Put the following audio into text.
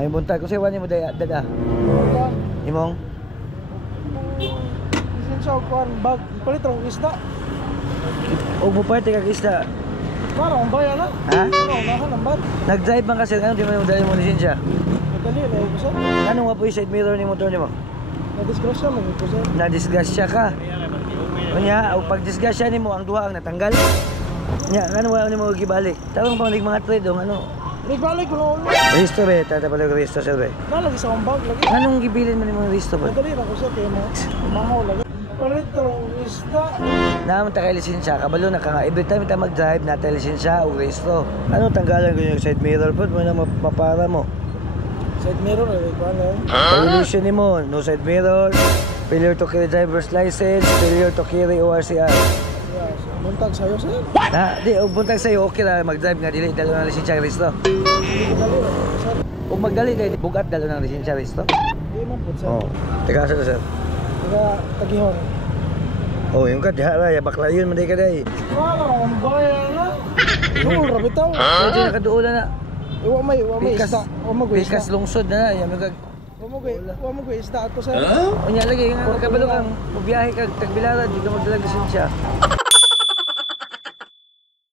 May buntag ko sa iwan mo daga. Imong Lisensya o kuhan bag. Palit ang isda. og mo parte kag isda. Para ang bayan na. Ha? Unahan ang bag. Nag-drive man kasi ano di mo dali mo lisensya. Madali na yung sir. Anong nga po yung side mirror ni motor nimo? Na-disgrasya man ito sir. Na-disgrasya ka. Unya, o pag disgrasya nimo ang duha ang natanggal. Nya, ano wala nimo gibalik. Tawag pa nig mga trade dong ano. Nagbalik ko na ulo. Resto be, tata pala resto sir be. Nalagi sa akong bag lagi. Anong gibilin mo nimo resto ba? Madali na ko sir kaya mahaw lagi. Palit ang isda. Naman ta kay lisensya, kabalo na ka nga. Every time ta mag-drive na tayo lisensya o resto. Ano tanggalan ko yung side mirror po mo na mapapara mo. Side mirror lagi ko ano. Violation ni mo, no side mirror, failure to carry driver's license, failure to carry ORCR. Yeah, so, buntag sa'yo sir. Ha, di, og buntag sa'yo, okay na mag-drive nga, dili, dalo ng lisensya resto. Hindi ko dali na sir. Kung magdali, dahil bugat dalo ng lisensya resto. Hindi man po sir. Oo. Teka, sir. Taga Tagihon. Oh, yung ka, diha raya, bakla yun, manday ka dahi. Para ang bayan na. Nungol rabi tao. Pwede na kaduulan na. Iwa may isda. Iwa mo isda. Pikas lungsod na, yan, magag... Iwa mo isda ato sir. Unya lagi, nga kabalo kang, biyahe ka, tagbilara, di ka magdalag lisensya.